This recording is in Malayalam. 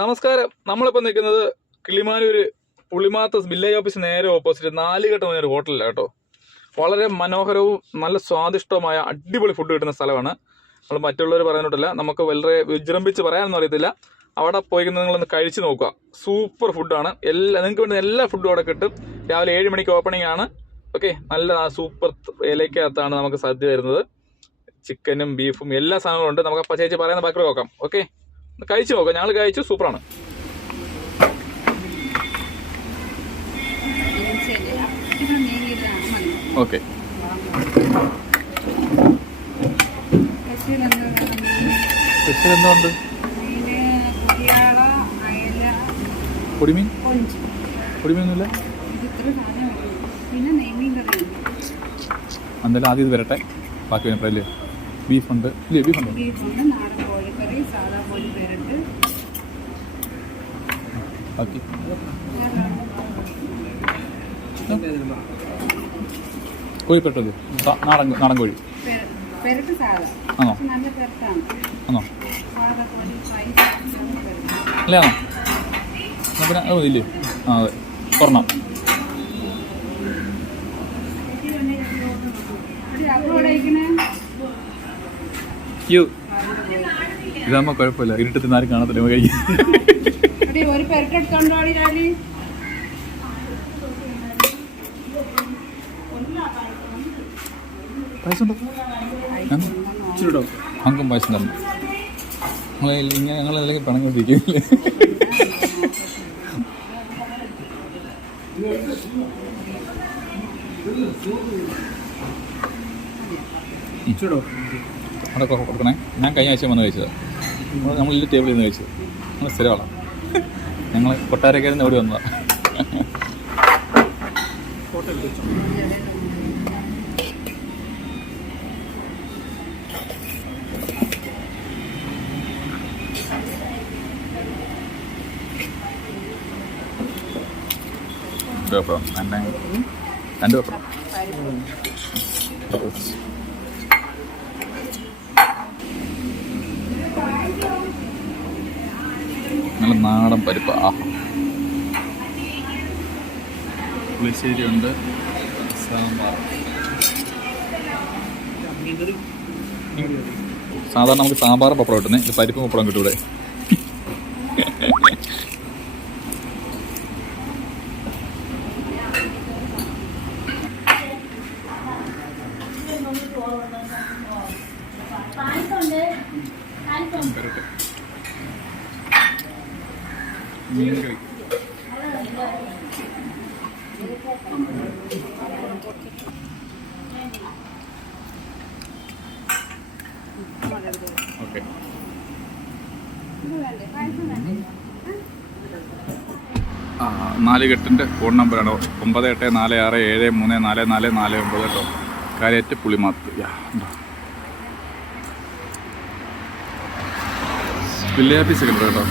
നമസ്കാരം. നമ്മളിപ്പോൾ നിൽക്കുന്നത് കിളിമാനൂര് പുളിമാത്ത് വില്ലേജ് ഓഫീസ് നേരെ ഓപ്പോസിറ്റ് നാലുകെട്ട് ഒരു ഹോട്ടലിലാണ് കേട്ടോ. വളരെ മനോഹരവും നല്ല സ്വാദിഷ്ടവുമായ അടിപൊളി ഫുഡ് കിട്ടുന്ന സ്ഥലമാണ്. നമ്മൾ മറ്റുള്ളവർ പറയാനോട്ടില്ല, നമുക്ക് വളരെ വിജൃംഭിച്ച് പറയാനൊന്നും അറിയത്തില്ല. അവിടെ പോയി നിങ്ങളൊന്ന് കഴിച്ച് നോക്കുക. സൂപ്പർ ഫുഡാണ്. നിങ്ങൾക്ക് വേണ്ട എല്ലാ ഫുഡും അവിടെ കിട്ടും. രാവിലെ 7 മണിക്ക് ഓപ്പണിംഗ് ആണ്. ഓക്കെ, നല്ല സൂപ്പർ ഇലയ്ക്കകത്താണ് നമുക്ക് സദ്യ തരുന്നത്. ചിക്കനും ബീഫും എല്ലാ സാധനങ്ങളും ഉണ്ട്. നമുക്ക് അപ്പം ചേച്ചി പറയുന്ന ബാക്കി നോക്കാം. ഓക്കെ, കഴിച്ചു നോക്കാം. ഞങ്ങൾ കഴിച്ചു, സൂപ്പറാണ്. ഓക്കെ, സ്പെഷ്യൽ എന്തുണ്ട്? പൊടിമീൻ? പൊടിമീനൊന്നുമില്ല. എന്തായാലും ആദ്യം ഇത് വരട്ടെ, ബാക്കി പിന്നെ പറയല്ലേ. ബീഫുണ്ട്. ഇല്ലേ, ബീഫുണ്ട്. ബാക്കി കോഴിപ്പെട്ടത് നാടൻ കോഴി ആണോ? ആണോ? അല്ലേ? ആണോ? പിന്നെ അത് മതിയില്ലേ? ആ അതെ, സ്വർണ്ണം. ഇതാകുമ്പോ കുഴപ്പമില്ല, ഇരുട്ടത്തിൽ ആരും കാണത്തില്ല. കഴിക്കും. പായസം ഉണ്ടോ? അങ്കം പായസം തരണം. ഇങ്ങനെ ഞങ്ങളല്ലെങ്കിൽ പണം കൊണ്ടിരിക്കുന്നില്ലേ? അവിടെ കൊടുക്കണേ. ഞാൻ കഴിഞ്ഞ ആഴ്ച വന്ന് കഴിച്ചതാണ്. നമ്മൾ ഈ ടേബിളിൽ നിന്ന് കഴിച്ചത്. നമ്മൾ സ്ഥിരമാണ്. ഞങ്ങൾ കൊട്ടാരക്കരയിൽ നിന്ന് ഓടി വന്നതാണ്. രണ്ട് പപ്പടം. നല്ല നാടൻ പരിപ്പ്. പുളിശ്ശേരി ഉണ്ട്, സാമ്പാർ. സാധാരണ നമുക്ക് സാമ്പാറും പപ്പടം കിട്ടുന്നത്, ഇത് പരിപ്പും പപ്പടം കിട്ടൂടെ. മീൻ കറി. ഓക്കെ, നാലുകെട്ടിൻ്റെ ഫോൺ നമ്പറാണ് 9846734449 കേട്ടോ. കാര്യറ്റ് പുളിമാത്ത് വില്ലേജ് ഓഫീസൊക്കെ ഉണ്ട് കേട്ടോ.